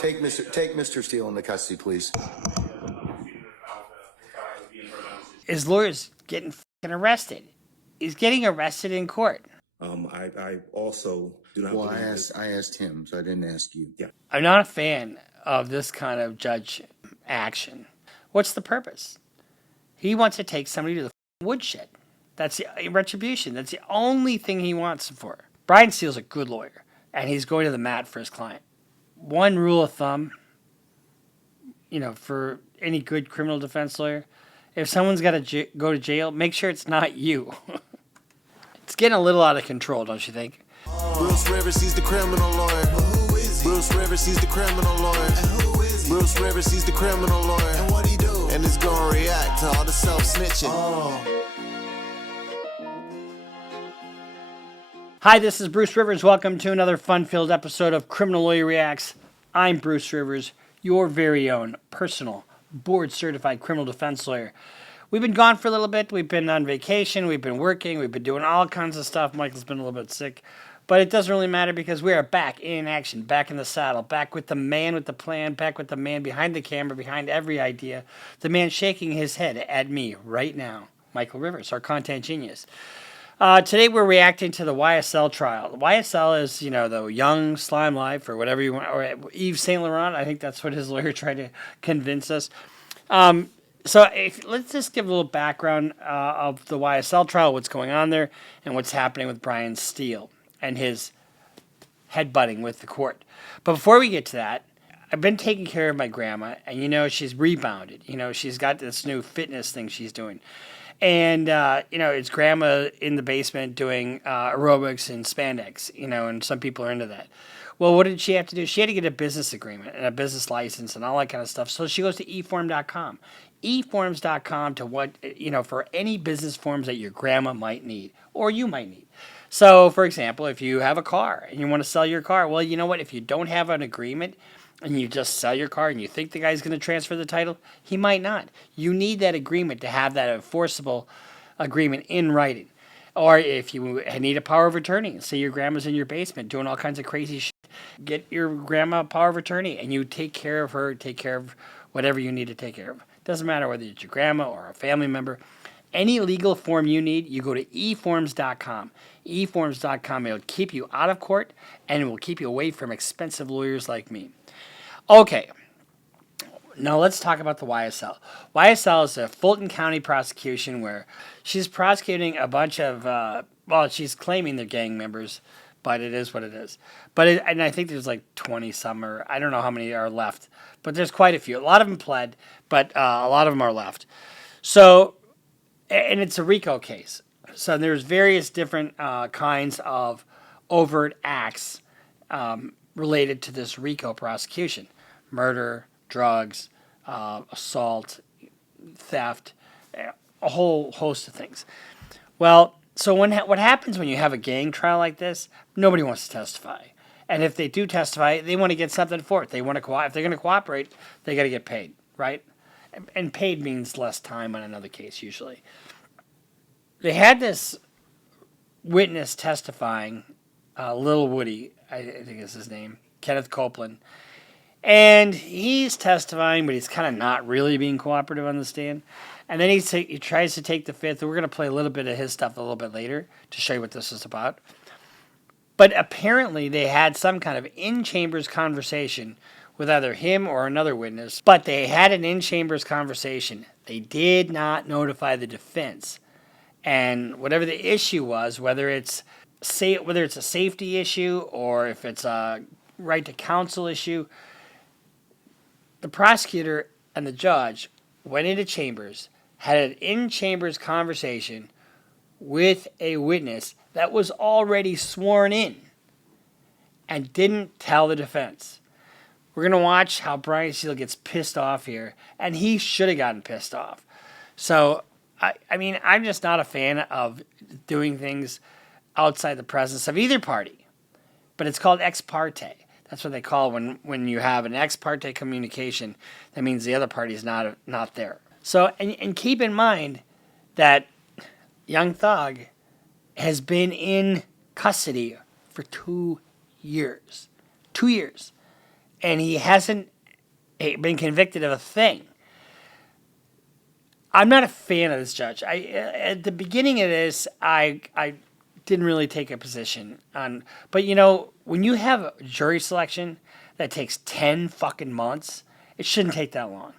Take Mr. Steele into custody, please. His lawyer's getting fucking arrested. He's getting arrested in court. I also do not. Well, I asked him, so I didn't ask you. Yeah. I'm not a fan of this kind of judge action. What's the purpose? He wants to take somebody to the woodshed. That's the retribution. That's the only thing he wants for. Brian Steele's a good lawyer, and he's going to the mat for his client. One rule of thumb, for any good criminal defense lawyer, if someone's got to go to jail, make sure it's not you. It's getting a little out of control, don't you think? Bruce Rivers, he's the criminal lawyer. Bruce Rivers, he's the criminal lawyer. Bruce Rivers, he's the criminal lawyer. And what he do? And it's gonna react to all the self-snitching. Hi, this is Bruce Rivers. Welcome to another fun-filled episode of Criminal Lawyer Reacts. I'm Bruce Rivers, your very own personal board-certified criminal defense lawyer. We've been gone for a little bit. We've been on vacation. We've been working. We've been doing all kinds of stuff. Michael's been a little bit sick. But it doesn't really matter because we are back in action, back in the saddle, back with the man with the plan, back with the man behind the camera, behind every idea, the man shaking his head at me right now, Michael Rivers, our content genius. Today we're reacting to the YSL trial. The YSL is, the young slime life or whatever you want, or Yves Saint Laurent. I think that's what his lawyer tried to convince us. Let's just give a little background of the YSL trial, what's going on there, and what's happening with Brian Steele and his headbutting with the court. But before we get to that, I've been taking care of my grandma, and she's rebounded. She's got this new fitness thing she's doing. And, it's grandma in the basement doing aerobics and spandex, and some people are into that. Well, what did she have to do? She had to get a business agreement and a business license and all that kind of stuff. So she goes to eform.com. eforms.com for any business forms that your grandma might need or you might need. So, for example, if you have a car and you want to sell your car, well, you know what? If you don't have an agreement and you just sell your car and you think the guy's going to transfer the title, he might not. You need that agreement to have that enforceable agreement in writing. Or if you need a power of attorney, say your grandma's in your basement doing all kinds of crazy shit, get your grandma a power of attorney and you take care of her, take care of whatever you need to take care of. Doesn't matter whether it's your grandma or a family member. Any legal form you need, you go to eforms.com. eforms.com, it'll keep you out of court and it will keep you away from expensive lawyers like me. Okay, now let's talk about the YSL. YSL is a Fulton County prosecution where she's prosecuting a bunch of, she's claiming they're gang members, but it is what it is. And I think there's like 20 some, or I don't know how many are left, but there's quite a few. A lot of them pled, but a lot of them are left. So, and it's a RICO case. So there's various different kinds of overt acts related to this RICO prosecution. Murder, drugs, assault, theft, a whole host of things. Well, so what happens when you have a gang trial like this? Nobody wants to testify. And if they do testify, they want to get something for it. If they're going to cooperate, they got to get paid, right? And paid means less time on another case usually. They had this witness testifying, Lil Woody, I think is his name, Kenneth Copeland. And he's testifying, but he's kind of not really being cooperative on the stand. And then he tries to take the fifth. And we're going to play a little bit of his stuff a little bit later to show you what this is about. But apparently they had some kind of in-chambers conversation with either him or another witness. But they had an in-chambers conversation. They did not notify the defense. And whatever the issue was, whether it's a safety issue or if it's a right to counsel issue, the prosecutor and the judge went into chambers, had an in-chambers conversation with a witness that was already sworn in and didn't tell the defense. We're going to watch how Brian Steele gets pissed off here, and he should have gotten pissed off. So, I'm just not a fan of doing things outside the presence of either party. But it's called ex parte. That's what they call when you have an ex parte communication. That means the other party is not there. So, and keep in mind that Young Thug has been in custody for 2 years. 2 years. and he hasn't been convicted of a thing. I'm not a fan of this judge. At the beginning of this, I didn't really take a position on, but when you have a jury selection that takes 10 fucking months, it shouldn't take that long.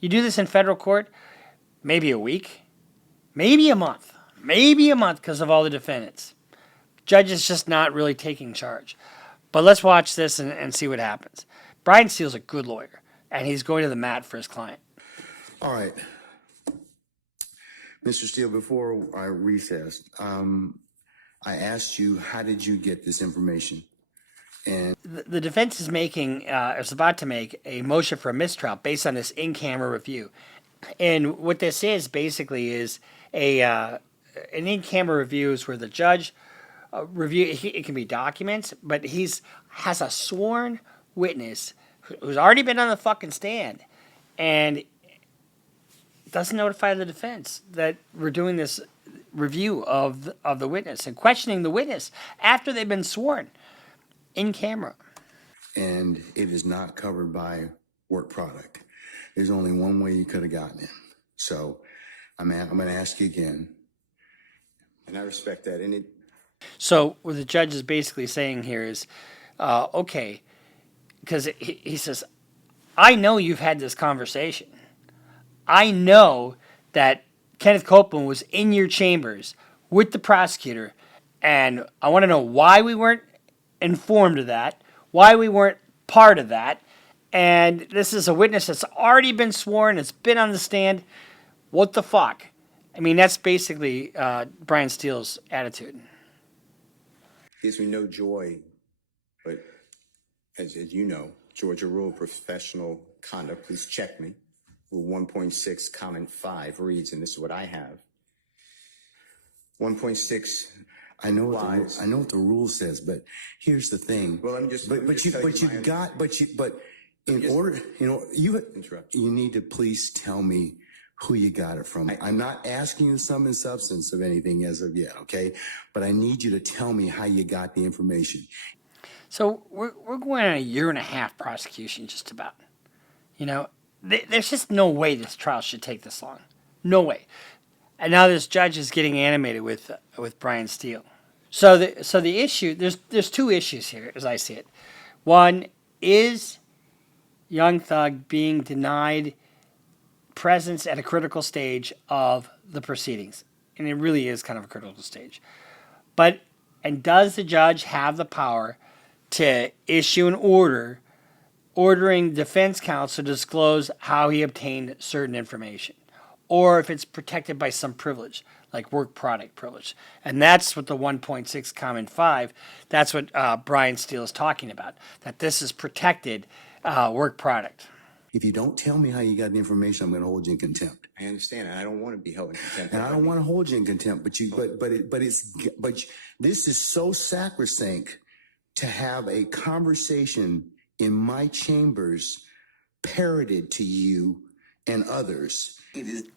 You do this in federal court, maybe a week, maybe a month because of all the defendants. Judge is just not really taking charge. But let's watch this and see what happens. Brian Steele's a good lawyer, and he's going to the mat for his client. All right. Mr. Steele, before I recessed, I asked you, how did you get this information? And The defense is about to make a motion for a mistrial based on this in-camera review. And what this is basically is an in-camera review is where the judge it can be documents, but has a sworn witness who's already been on the fucking stand and doesn't notify the defense that we're doing this review of the witness and questioning the witness after they've been sworn in camera. And it is not covered by work product. There's only one way you could have gotten it. So I'm going to ask you again. And I respect that. And So what the judge is basically saying here is, okay, because he says, I know you've had this conversation. I know that Kenneth Copeland was in your chambers with the prosecutor, and I want to know why we weren't informed of that, why we weren't part of that, and this is a witness that's already been sworn, it's been on the stand. What the fuck? I mean, that's basically Brian Steele's attitude. Gives me no joy, but as you know, Georgia Rule of Professional Conduct, please check me. Rule 1.6, comment 5 reads, and this is what I have. 1.6. I know what the rule says, but here's the thing. Well, let me just. You need to please tell me who you got it from. I'm not asking you sum and substance of anything as of yet, okay? But I need you to tell me how you got the information. So we're going on a 1.5-year prosecution, just about. There's just no way this trial should take this long. No way. And now this judge is getting animated with Brian Steele. So the issue, there's two issues here as I see it. One, is Young Thug being denied presence at a critical stage of the proceedings? And it really is kind of a critical stage. And does the judge have the power to issue an order ordering defense counsel to disclose how he obtained certain information, or if it's protected by some privilege, like work product privilege? And that's what the 1.6 comment 5, that's what Brian Steele is talking about, that this is protected work product. If you don't tell me how you got the information, I'm going to hold you in contempt. I understand, and I don't want to be held in contempt. And I don't want to hold you in contempt, but this is so sacrosanct to have a conversation in my chambers parroted to you and others.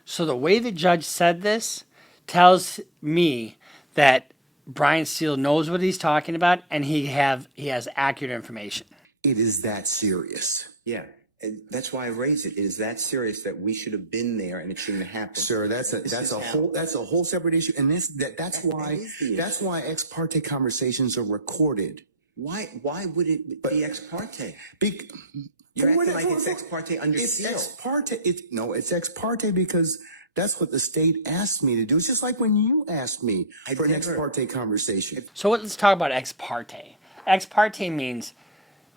So the way the judge said this tells me that Brian Steele knows what he's talking about, and he has accurate information. It is that serious. Yeah, and that's why I raised it. It is that serious that we should have been there, and it shouldn't have happened. Sir, that's a whole separate issue, and that's why ex parte conversations are recorded. Why would it be ex parte? You're acting like it's ex parte under seal. It's ex parte because that's what the state asked me to do. It's just like when you asked me for an ex parte conversation. So let's talk about ex parte. Ex parte means,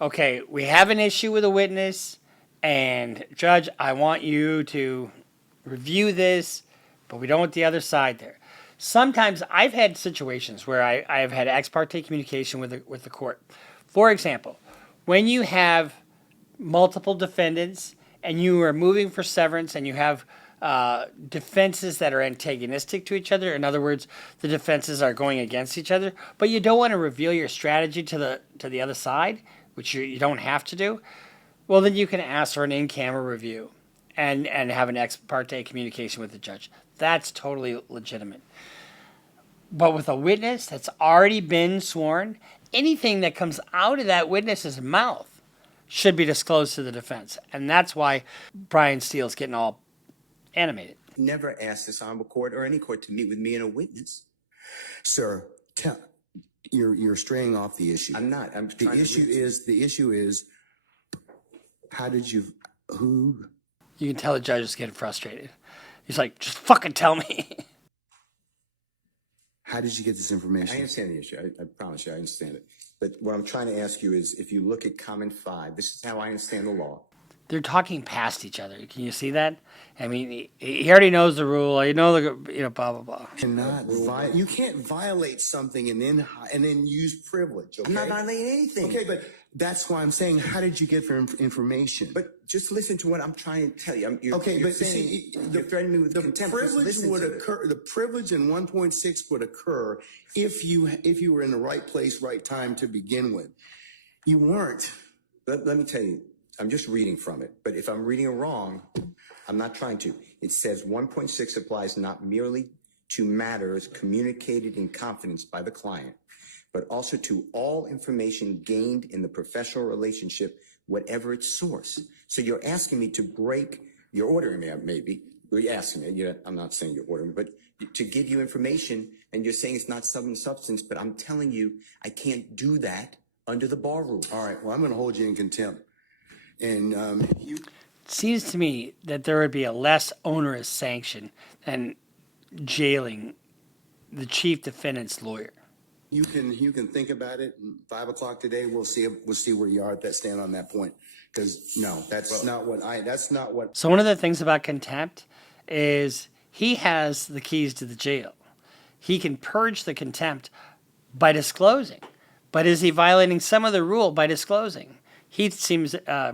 okay, we have an issue with a witness, and judge, I want you to review this, but we don't want the other side there. Sometimes I've had situations where I've had ex parte communication with the court. For example, when you have multiple defendants and you are moving for severance and you have defenses that are antagonistic to each other, in other words, the defenses are going against each other, but you don't want to reveal your strategy to the other side, which you don't have to do, well, then you can ask for an in-camera review and have an ex parte communication with the judge. That's totally legitimate. But with a witness that's already been sworn, anything that comes out of that witness's mouth should be disclosed to the defense. And that's why Brian Steele's getting all animated. Never asked this honorable court or any court to meet with me and a witness. Sir, you're straying off the issue. I'm not. The issue is, how did you, who? You can tell the judge is getting frustrated. He's like, just fucking tell me. How did you get this information? I understand the issue. I promise you, I understand it. But what I'm trying to ask you is, if you look at comment 5, this is how I understand the law. They're talking past each other. Can you see that? I mean, he already knows the rule. You know, blah blah blah. You can't violate something and then use privilege. Okay? I'm not violating anything. Okay, but that's why I'm saying, how did you get the information? But just listen to what I'm trying to tell you. You're threatening me with contempt. The privilege in 1.6 would occur if you were in the right place, right time to begin with. You weren't. Let me tell you. I'm just reading from it. But if I'm reading it wrong, I'm not trying to. It says 1.6 applies not merely to matters communicated in confidence by the client, but also to all information gained in the professional relationship, whatever its source. So you're asking me to break, you're ordering me, maybe. You're asking me, I'm not saying you're ordering me, but to give you information, and you're saying it's not substance, but I'm telling you I can't do that under the bar rule. All right, well, I'm going to hold you in contempt. And It seems to me that there would be a less onerous sanction than jailing the chief defendant's lawyer. You can think about it. 5 o'clock today, we'll see where you are at that stand on that point. Because no, that's not what. So one of the things about contempt is he has the keys to the jail. He can purge the contempt by disclosing, but is he violating some of the rule by disclosing?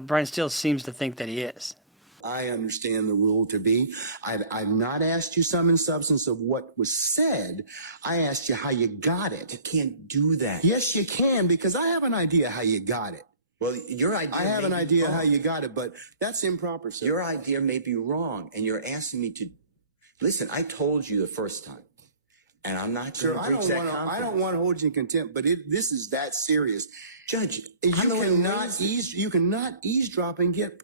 Brian Steele seems to think that he is. I understand the rule to be. I've not asked you sum and substance of what was said. I asked you how you got it. You can't do that. Yes, you can, because I have an idea how you got it. Well, your idea. I have an idea how you got it, but that's improper, sir. Your idea may be wrong, and you're asking me to listen. I told you the first time, and I'm not going to breach that confidence. I don't want to hold you in contempt, but this is that serious. Judge, you cannot eavesdrop and get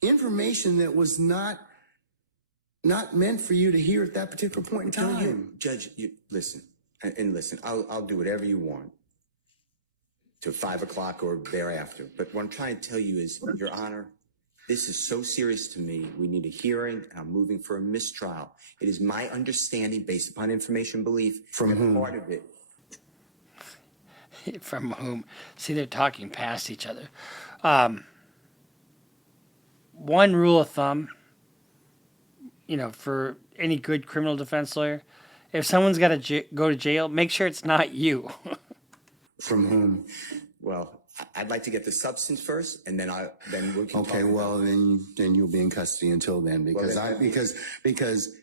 information that was not meant for you to hear at that particular point in time. Judge, listen. I'll do whatever you want to 5 o'clock or thereafter. But what I'm trying to tell you is, Your Honor, this is so serious to me. We need a hearing, and I'm moving for a mistrial. It is my understanding, based upon information belief, from whom? Part of it. From whom? See, they're talking past each other. One rule of thumb, for any good criminal defense lawyer, if someone's got to go to jail, make sure it's not you. From whom? Well, I'd like to get the substance first, and then we can. Okay, well, then you'll be in custody until then, because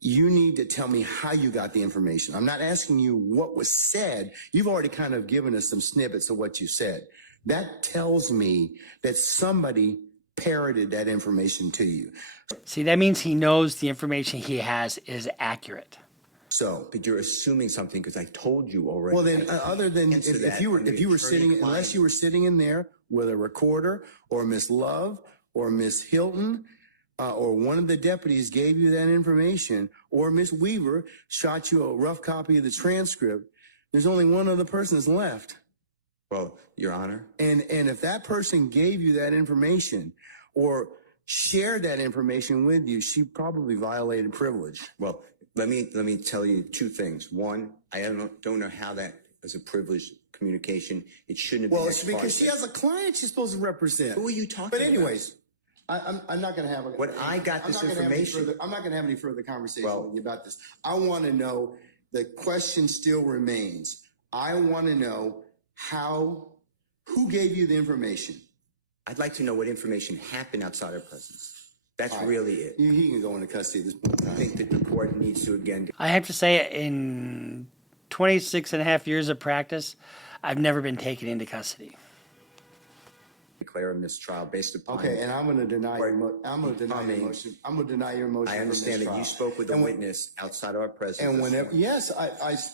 you need to tell me how you got the information. I'm not asking you what was said. You've already kind of given us some snippets of what you said. That tells me that somebody parroted that information to you. See, that means he knows the information he has is accurate. So, but you're assuming something, because I told you already. Well, then, other than if you were sitting, unless you were sitting in there with a recorder, or Miss Love, or Miss Hilton, or one of the deputies gave you that information, or Miss Weaver shot you a rough copy of the transcript, there's only one other person that's left. Well, Your Honor. And if that person gave you that information or shared that information with you, she probably violated privilege. Well, let me tell you two things. One, I don't know how that is a privileged communication. It shouldn't have been. Well, it's because she has a client she's supposed to represent. Who are you talking about? But anyways, I'm not going to have I got this information. I'm not going to have any further conversation with you about this. I want to know, the question still remains. I want to know who gave you the information? I'd like to know what information happened outside our presence. That's really it. He can go into custody at this point in time. I think that the court needs to again. I have to say, in 26 and a half years of practice, I've never been taken into custody. declare a mistrial based upon. Okay, and I'm going to deny your Or I'm going to deny your becoming- motion. I'm going to deny your motion. I for understand that you mistrial. spoke with a And witness outside our presence. And this whenever, morning. yes,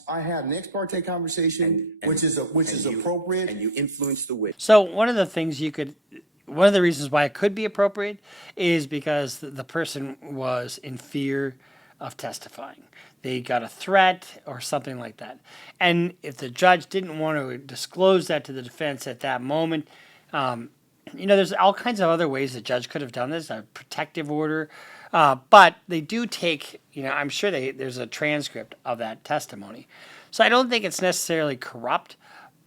I had an ex parte conversation, which is And appropriate. And you influenced the witness. So one of the reasons why it could be appropriate is because the person was in fear of testifying. They got a threat or something like that. And if the judge didn't want to disclose that to the defense at that moment, there's all kinds of other ways the judge could have done this, a protective order. But they do take, I'm sure there's a transcript of that testimony. So I don't think it's necessarily corrupt,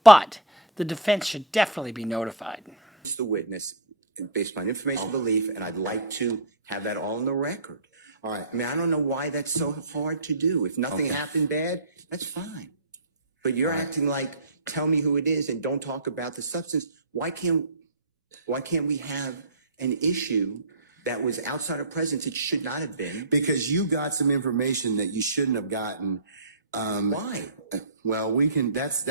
but the defense should definitely be notified. The witness based on information belief, and I'd like to have that all on the record. All right. I mean, I don't know why that's so hard to do. If nothing happened bad, that's fine. But you're acting like, tell me who it is and don't talk about the substance. Why can't we have an issue that was outside of presence? It should not have been. Because you got some information that you shouldn't have gotten. Why? Well, we can. That's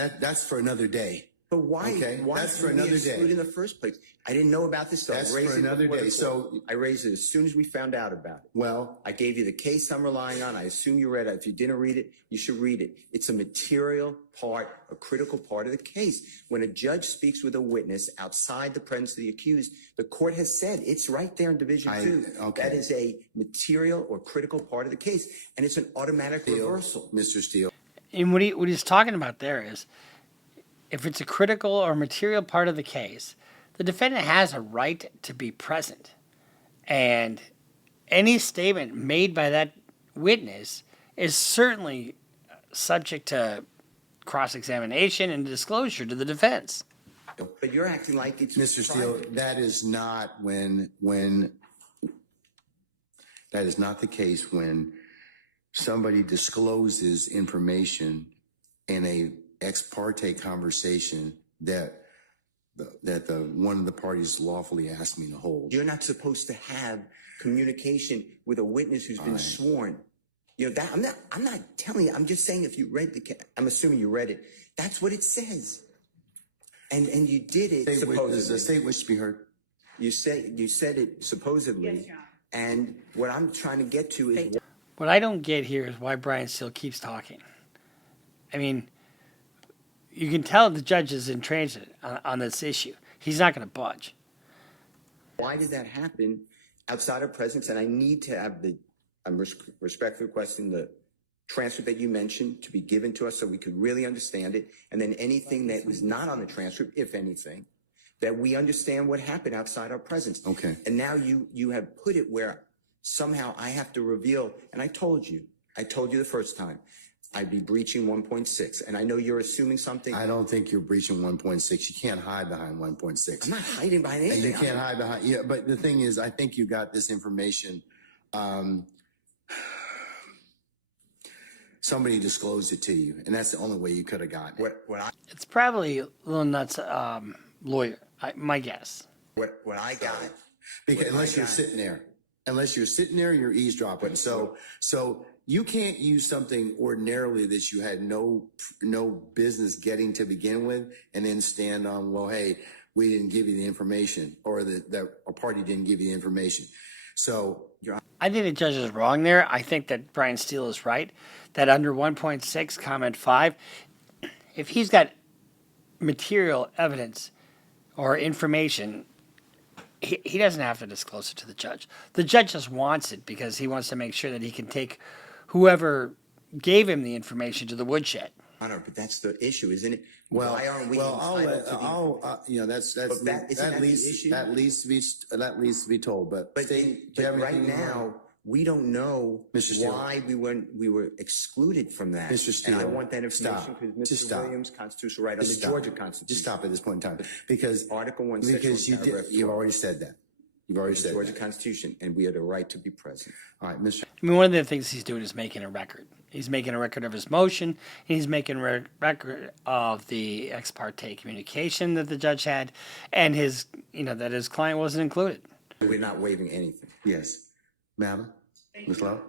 for another day. But why? Okay, Why that's for didn't we another exclude day. in the first place? I didn't know about this. So That's I raised for it another before the day. court. So I raised it as soon as we found out about it. well, I gave you the case I'm relying on. I assume you read it. If you didn't read it, you should read it. It's a material part, a critical part of the case. When a judge speaks with a witness outside the presence of the accused, the court has said it's right there in Division 2. okay. That is a material or critical part of the case, and it's an automatic reversal. Mr. Steele. And what he's talking about there is, if it's a critical or material part of the case, the defendant has a right to be present. And any statement made by that witness is certainly subject to cross-examination and disclosure to the defense. But you're acting like it's Mr. Steele, private. that is not that is not the case when somebody discloses information in a ex parte conversation that one of the parties lawfully asked me to hold. You're not supposed to have communication with a witness who's been sworn. That I'm not telling you. I'm just saying if you read I'm assuming you read it. That's what it says. And you did it supposedly. Does the state wish to be heard? You said it supposedly. Yes, Your Honor. And what I'm trying to get to is What I don't get here is why Brian still keeps talking. I mean, you can tell the judge is intransigent on this issue. He's not going to budge. why did that happen outside of presence? And I need to have I'm respectfully requesting the transcript that you mentioned to be given to us so we could really understand it. And then anything that was not on the transcript, if anything, that we understand what happened outside our presence. Okay. And now you have put it where somehow I have to reveal, and I told you the first time, I'd be breaching 1.6. And I know you're assuming something. I don't think you're breaching 1.6. You can't hide behind 1.6. I'm not hiding behind And anything. you can't hide behind. Yeah, but the thing is, I think you got this information. Somebody disclosed it to you, and that's the only way you could have gotten it. It's probably a little nuts, lawyer, my guess. What I got. Because What unless I you're got- sitting there, you're eavesdropping. So you can't use something ordinarily that you had no business getting to begin with, and then stand on, well, hey, we didn't give you the information, or that a party didn't give you the information. So I think the judge is wrong there. I think that Brian Steele is right, that under 1.6, comment 5, if he's got material evidence or information, he doesn't have to disclose it to the judge. The judge just wants it because he wants to make sure that he can take whoever gave him the information to the woodshed. Honor, but that's the issue, isn't it? well, Why aren't we I'll entitled to the that's But isn't that the issue? that needs to be told. But But, do you but have right anything you want? now, we don't know Mr. Steele. why we were excluded from that. Mr. Steele, and I want that information stop. because Just Mr. stop. Williams' constitutional right under Just the stop. Georgia Constitution. Just stop at this point in time, because Article 1, Section 1, because paragraph you've 12. already said that. You've already The said Georgia that. Constitution, and we have the right to be present. All right, Mr. I mean, one of the things he's doing is making a record. He's making a record of his motion. And he's making a record of the ex parte communication that the judge had, and that his client wasn't included. We're not waiving anything. Yes, madam, Ms. Lowe.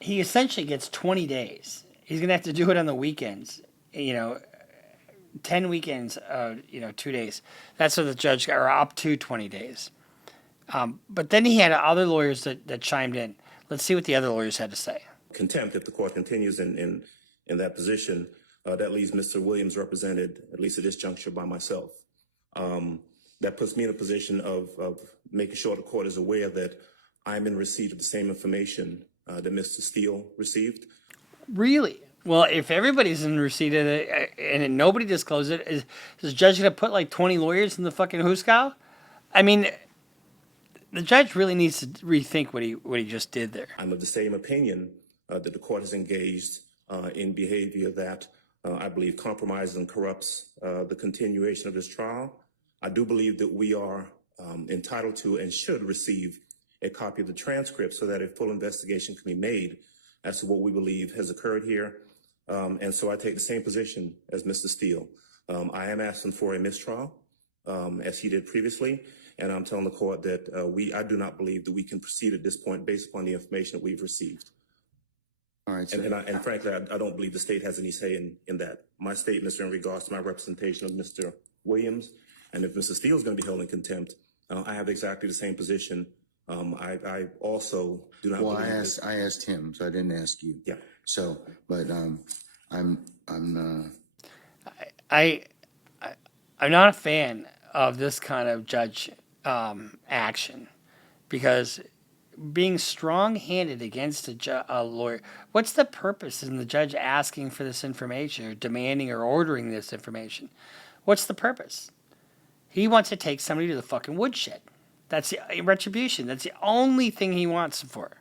He essentially gets 20 days. He's going to have to do it on the weekends, 10 weekends, 2 days. That's what the judge, or up to 20 days. But then he had other lawyers that chimed in. Let's see what the other lawyers had to say. Contempt, if the court continues in that position, that leaves Mr. Williams represented, at least at this juncture, by myself. That puts me in a position of making sure the court is aware that I'm in receipt of the same information that Mr. Steele received. Really? Well, if everybody's in receipt of it and nobody disclosed it, is the judge going to put like 20 lawyers in the fucking hoosegow? I mean, the judge really needs to rethink what he just did there. I'm of the same opinion that the court has engaged in behavior that I believe compromises and corrupts the continuation of this trial. I do believe that we are entitled to and should receive a copy of the transcript so that a full investigation can be made as to what we believe has occurred here. And so I take the same position as Mr. Steele. I am asking for a mistrial, as he did previously, and I'm telling the court that I do not believe that we can proceed at this point based upon the information that we've received. All right, sir. And frankly, I don't believe the state has any say in that. My statements are in regards to my representation of Mr. Williams, and if Mr. Steele is going to be held in contempt, I have exactly the same position. I also do not. Well, I asked him, so I didn't ask you. Yeah. So, but I'm not a fan of this kind of judge action, because being strong-handed against a lawyer, what's the purpose in the judge asking for this information or demanding or ordering this information? What's the purpose? He wants to take somebody to the fucking woodshed. That's the retribution. That's the only thing he wants it for.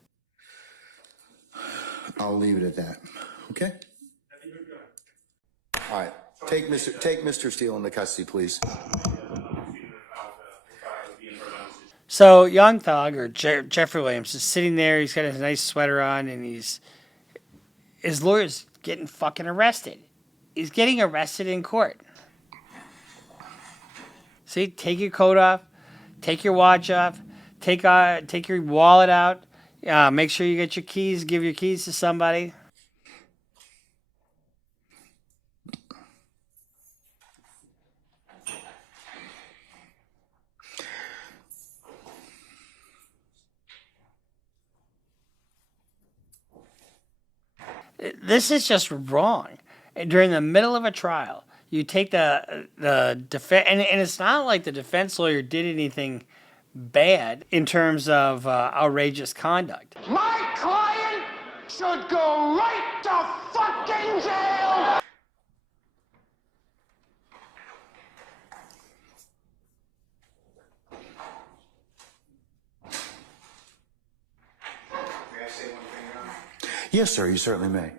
I'll leave it at that. Okay. All right. Take Mr. Steele into custody, please. So Young Thug, or Jeffrey Williams, is sitting there. He's got his nice sweater on, and his lawyer's getting fucking arrested. He's getting arrested in court. See, take your coat off, take your watch off, take your wallet out. Make sure you get your keys. Give your keys to somebody. This is just wrong. During the middle of a trial, you take the defense, and it's not like the defense lawyer did anything bad in terms of outrageous conduct. My client should go right to fucking jail! Yes, sir. You certainly may.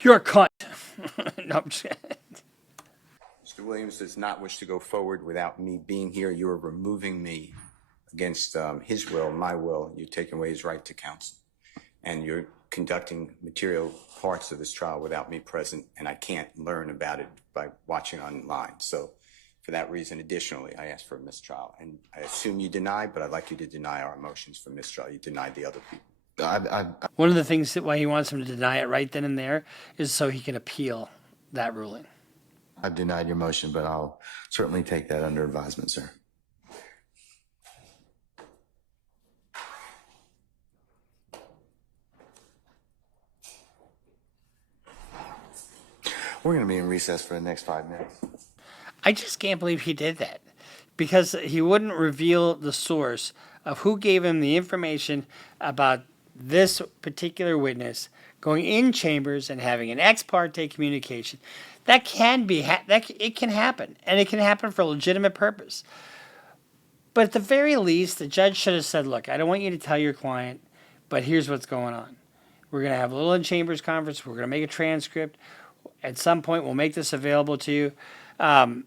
You're a cunt. No, I'm just kidding. Mr. Williams does not wish to go forward without me being here. You are removing me against his will, my will. You're taking away his right to counsel. And you're conducting material parts of this trial without me present, and I can't learn about it by watching online. So for that reason, additionally, I asked for a mistrial. And I assume you deny, but I'd like you to deny our motions for mistrial. You denied the other people. One of the things why he wants him to deny it right then and there is so he can appeal that ruling. I've denied your motion, but I'll certainly take that under advisement, sir. We're going to be in recess for the next 5 minutes. I just can't believe he did that, because he wouldn't reveal the source of who gave him the information about this particular witness going in chambers and having an ex parte communication. That can be, it can happen, and it can happen for a legitimate purpose. But at the very least, the judge should have said, look, I don't want you to tell your client, but here's what's going on. We're going to have a little in-chambers conference. We're going to make a transcript. At some point, we'll make this available to you. And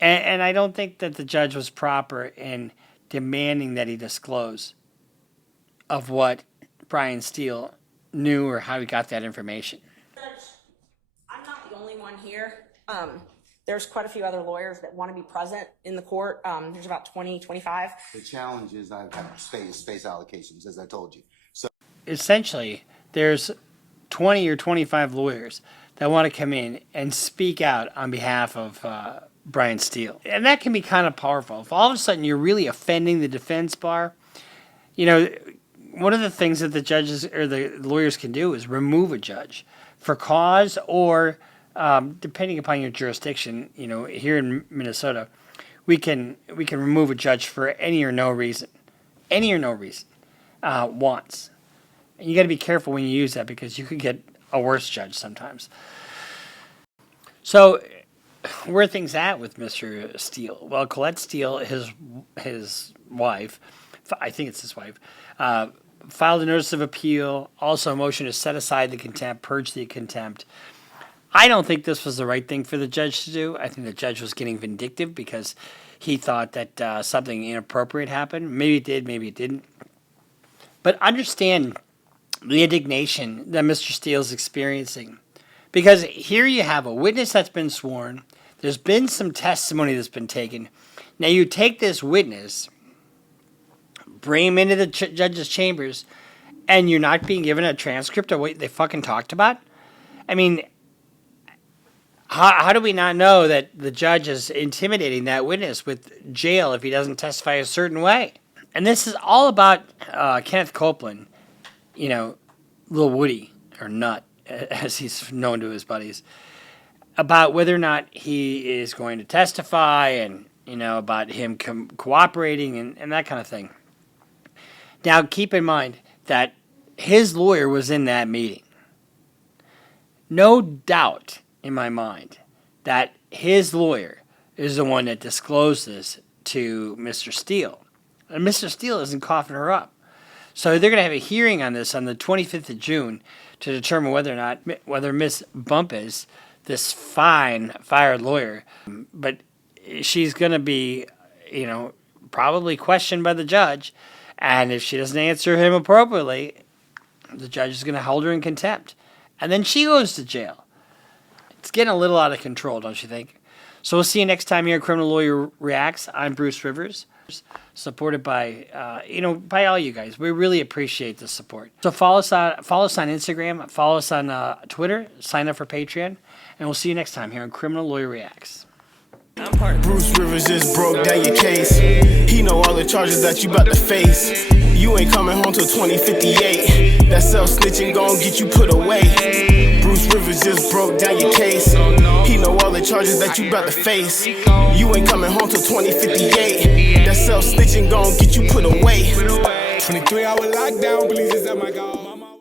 I don't think that the judge was proper in demanding that he disclose of what Brian Steele knew or how he got that information. I'm not the only one here. There's quite a few other lawyers that want to be present in the court. There's about 20, 25. The challenge is I have space allocations, as I told you. So Essentially, there's 20 or 25 lawyers that want to come in and speak out on behalf of Brian Steele. And that can be kind of powerful. If all of a sudden you're really offending the defense bar, you know, one of the things that the judges or the lawyers can do is remove a judge for cause or depending upon your jurisdiction. You know, here in Minnesota, we can remove a judge for any or no reason, once. And you got to be careful when you use that because you could get a worse judge sometimes. So, where are things at with Mr. Steele? Well, Colette Steele, his wife, I think it's his wife, filed a notice of appeal, also a motion to set aside the contempt, purge the contempt. I don't think this was the right thing for the judge to do. I think the judge was getting vindictive because he thought that something inappropriate happened. Maybe it did, maybe it didn't. But understand the indignation that Mr. Steele is experiencing. Because here you have a witness that's been sworn. There's been some testimony that's been taken. Now you take this witness, bring him into the judge's chambers, and you're not being given a transcript of what they fucking talked about? I mean, how do we not know that the judge is intimidating that witness with jail if he doesn't testify a certain way? And this is all about Kenneth Copeland, you know, Lil Woody, or Nut, as he's known to his buddies, about whether or not he is going to testify and, you know, about him cooperating and that kind of thing. Now, keep in mind that his lawyer was in that meeting. No doubt in my mind that his lawyer is the one that disclosed this to Mr. Steele. And Mr. Steele isn't coughing her up. So they're going to have a hearing on this on the 25th of June to determine whether Miss Bumpus, this fine fired lawyer, but she's going to be, you know, probably questioned by the judge. And if she doesn't answer him appropriately, the judge is going to hold her in contempt. And then she goes to jail. It's getting a little out of control, don't you think? So we'll see you next time here at Criminal Lawyer Reacts. I'm Bruce Rivers, supported by, by all you guys. We really appreciate the support. So follow us on Instagram, follow us on Twitter, sign up for Patreon, and we'll see you next time here on Criminal Lawyer Reacts. Bruce Rivers just broke down your case. He know all the charges that you about to face. You ain't coming home till 2058. That self-snitching gon' get you put away. Bruce Rivers just broke down your case. He know all the charges that you about to face. You ain't coming home till 2058. That self-snitching gon' get you put away. 23-hour lockdown, please, is that my God.